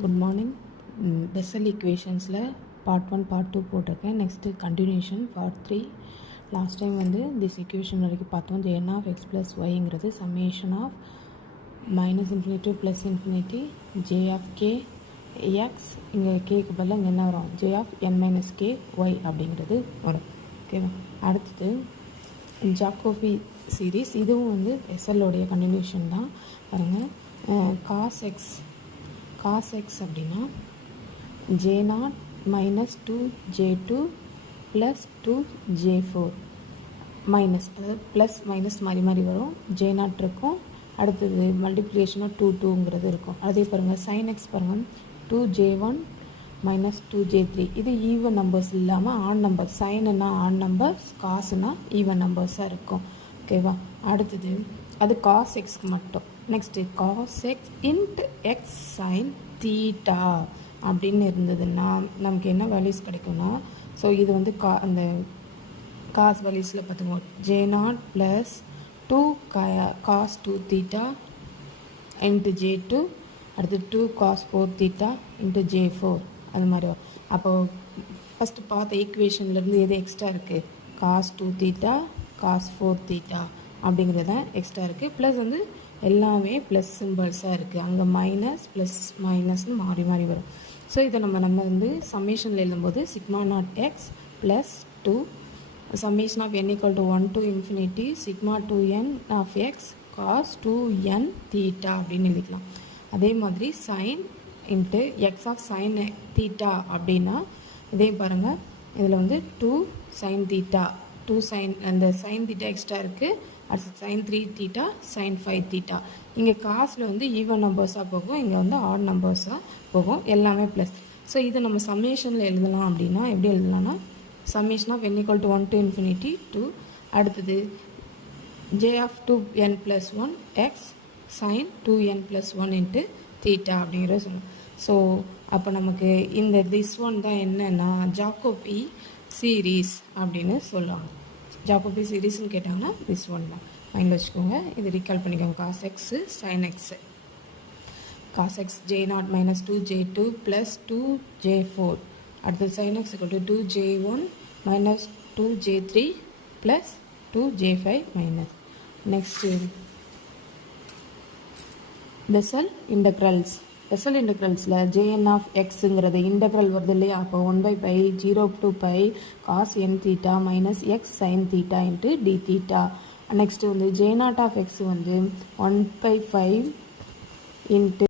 Good morning. Bessel ஈக்குவேஷன்ஸில் part 1 part 2 போட்டிருக்கேன். Next continuation part 3. Last time வந்து this equation வரைக்கும் பார்த்தோம். ஜென் ஆஃப் எக்ஸ் ப்ளஸ் ஒய்ங்கிறது summation of -∞ to +∞ J of K X, இங்கே கேக்கு பதில் இங்கே என்ன வரும், J of n - k Y அப்படிங்கிறது வரும். ஓகேவா? அடுத்தது ஜாக்கோபி சீரீஸ், இதுவும் வந்து பெசலோடைய கண்டினியூஷன் தான். பாருங்கள், காஸ் எக்ஸ் அப்படின்னா J0 - 2J2 + 2J4 மைனஸ், அதாவது ப்ளஸ் மைனஸ் மாறி மாறி வரும். J0 இருக்கும், அடுத்தது மல்டிப்ளிகேஷனாக 2ங்கிறது இருக்கும். அதே பாருங்கள் சைன் எக்ஸ் பாருங்கள் 2J1 - 2J3. இது ஈவன் நம்பர்ஸ் இல்லாமல் ஆன் நம்பர். சைனுன்னா ஆன் நம்பர்ஸ், காசுனா ஈவன் நம்பர்ஸாக இருக்கும். ஓகேவா? அடுத்தது அது காஸ் எக்ஸ்க்கு மட்டும். Next cos X into X sine theta அப்படின்னு இருந்ததுன்னா நமக்கு என்ன வேல்யூஸ் கிடைக்கும்னா, ஸோ இது வந்து அந்த காஸ் வேல்யூஸில் பார்த்துக்கோங்க. J0 + 2 cos 2 theta into J2, அடுத்து 2 cos 4 தீட்டா இன்ட்டு J4, அது மாதிரி வரும். அப்போது ஃபஸ்ட்டு பார்த்த ஈக்குவேஷன்லேருந்து எது எக்ஸ்ட்ரா இருக்குது, cos 2 தீட்டா cos 4 தீட்டா அப்படிங்கிறது தான் எக்ஸ்ட்ரா இருக்குது. ப்ளஸ் வந்து எல்லாமே ப்ளஸ் சிம்பிள்ஸாக இருக்குது. அங்கே மைனஸ் ப்ளஸ் மைனஸ்னு மாறி மாறி வரும். ஸோ இதை நம்ம வந்து சம்மேஷனில் எழுதும்போது σ0 x + 2 summation of n = 1 to infinity σ2n of x cos 2n theta அப்படின்னு எழுதிக்கலாம். அதே மாதிரி sine into x of sine theta அப்படின்னா இதே பாருங்கள், இதில் வந்து 2 sin தீட்டா, 2 sin, அந்த சைன் தீட்டா எக்ஸ்ட்ரா இருக்குது. அடுத்து sin 3 தீட்டா sin 5 தீட்டா. இங்கே காசில் வந்து ஈவன் நம்பர்ஸாக போகும், இங்கே வந்து ஆட் நம்பர்ஸாக போகும், எல்லாமே ப்ளஸ். ஸோ இதை நம்ம சம்மேஷனில் எழுதலாம். அப்படின்னா எப்படி எழுதலாம்னா, summation of n = 1 to infinity 2, அடுத்தது j of 2n + 1 x sin 2n + 1 into theta அப்படிங்கிறத சொல்லணும். ஸோ அப்போ நமக்கு இந்த திஸ் ஒன் தான் என்னென்னா ஜாக்கோபி சீரீஸ் அப்படின்னு சொல்லுவாங்க. ஜாக்கோபி சீரீஸ்ன்னு கேட்டாங்கன்னா திஸ் ஒன் தான் மைண்டில் வச்சுக்கோங்க. இது ரீகால் பண்ணிக்கோங்க. Cos x sine x, cos x J0 - 2J2 + 2J4, அடுத்தது sin x = 2J1 - 2J3 + 2J5 minus. Next Bessel integrals. Bessel இன்டக்ரல்ஸில் Jn ஆஃப் எக்ஸுங்கிறது இன்டக்ரல் வருது இல்லையா, அப்போ 1/π 0 to π cos n தீட்டா - x sin தீட்டா இன்ட்டு d தீட்டா. நெக்ஸ்ட்டு வந்து J0 of X வந்து 1/5 இன்ட்டு